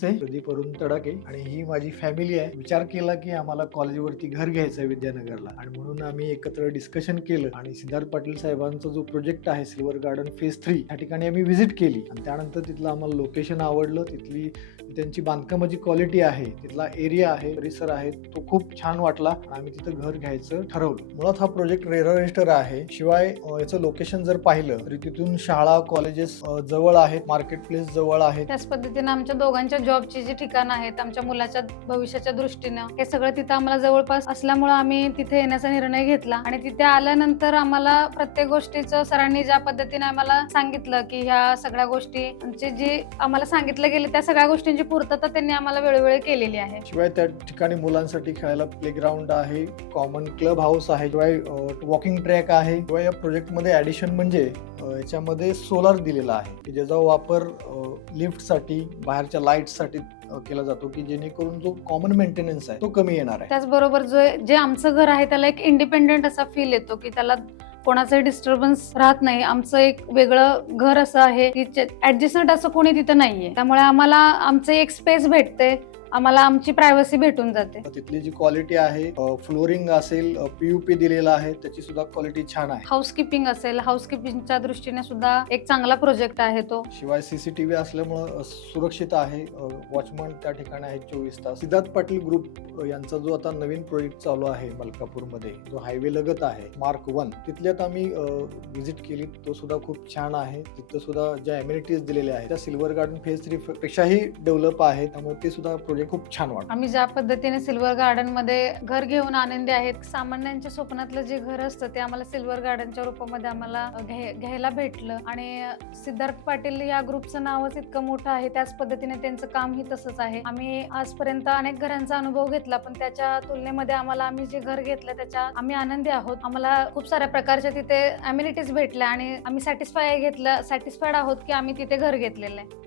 नमस्ते, प्रदीप अरुण तडाके आणि ही माझी फॅमिली आहे. विचार केला की आम्हाला कॉलेजवरती घर घ्यायचं आहे विद्यानगरला आणि म्हणून आम्ही एकत्र डिस्कशन केलं आणि सिद्धार्थ पाटील साहेबांचा जो प्रोजेक्ट आहे सिल्वर गार्डन फेज 3 या ठिकाणी आम्ही व्हिजिट केली आणि त्यानंतर तिथलं आम्हाला लोकेशन आवडलं. तिथली त्यांची बांधकामाची क्वालिटी आहे, तिथला एरिया आहे, परिसर आहे, तो खूप छान वाटला आणि आम्ही तिथं घर घ्यायचं ठरवलं. मुळात हा प्रोजेक्ट रेरा रजिस्टर आहे. शिवाय याचं लोकेशन जर पाहिलं तरी तिथून शाळा कॉलेजेस जवळ आहेत, मार्केट प्लेस जवळ आहेत. त्याच पद्धतीने आमच्या दोघांच्या जॉबची जी ठिकाणं आहेत, आमच्या मुलाच्या भविष्याच्या दृष्टीनं हे सगळं तिथं आम्हाला जवळपास असल्यामुळे आम्ही तिथे येण्याचा निर्णय घेतला आणि तिथे आल्यानंतर आम्हाला प्रत्येक गोष्टीचं सरांनी ज्या पद्धतीने आम्हाला सांगितलं की ह्या सगळ्या गोष्टी जे आम्हाला सांगितलं गेले त्या सगळ्या गोष्टींची पूर्तता त्यांनी आम्हाला वेळोवेळी केलेली आहे. शिवाय त्या ठिकाणी मुलांसाठी खेळायला प्लेग्राऊंड आहे, कॉमन क्लब हाऊस आहे, शिवाय वॉकिंग ट्रॅक आहे. शिवाय या प्रोजेक्ट मध्ये ऍडिशन म्हणजे याच्यामध्ये सोलार दिलेला आहे की ज्याचा वापर लिफ्टसाठी, बाहेरच्या लाईटसाठी केला जातो की जेणेकरून जो कॉमन मेंटेनन्स आहे तो कमी येणार आहे. त्याचबरोबर जे आमचं घर आहे त्याला एक इंडिपेंडेंट असा फील येतो की त्याला कोणाचं डिस्टर्बन्स राहत नाही. आमचं एक वेगळं घर असं आहे की ऍडजस्टमेंट असं कोणी तिथं नाहीये, त्यामुळे आम्हाला आमचं एक स्पेस भेटते, आम्हाला आमची प्रायव्हसी भेटून जाते. तिथली जी क्वालिटी आहे, फ्लोरिंग असेल, पीयूपी दिलेला आहे, त्याची सुद्धा क्वालिटी छान आहे. हाऊसकीपिंग असेल, हाऊसकीपिंगच्या दृष्टीने सुद्धा एक चांगला प्रोजेक्ट आहे तो. शिवाय सीसीटीव्ही असल्यामुळे सुरक्षित आहे. वॉचमन त्या ठिकाणी आहे 24 तास. सिद्धार्थ पाटील ग्रुप यांचा जो आता नवीन प्रोजेक्ट चालू आहे मलकापूरमध्ये, जो हायवे लगत आहे मार्क 1, तिथल्यात आम्ही व्हिजिट केली. तो सुद्धा खूप छान आहे. तिथं सुद्धा ज्या एम्युनिटीज दिलेल्या आहेत त्या सिल्वर गार्डन फेज 3 पेक्षाही डेव्हलप आहे, त्यामुळे ते सुद्धा खूप छान वाटतं. आम्ही ज्या पद्धतीने सिल्वर गार्डन मध्ये घर घेऊन आनंदी आहेत. सामान्यांच्या स्वप्नातलं जे घर असतं ते आम्हाला सिल्वर गार्डनच्या रूपामध्ये आम्हाला घ्यायला भेटलं आणि सिद्धार्थ पाटील या ग्रुपचं नावच इतकं मोठं आहे, त्याच पद्धतीने त्यांचं कामही तसंच आहे. आम्ही आजपर्यंत अनेक घरांचा अनुभव घेतला, पण त्याच्या तुलनेमध्ये आम्ही जे घर घेतलं त्याच्या आम्ही आनंदी आहोत. आम्हाला खूप साऱ्या प्रकारच्या तिथे अम्युनिटीज भेटल्या आणि आम्ही सॅटिस्फाईड आहोत की आम्ही तिथे घर घेतलेलं आहे.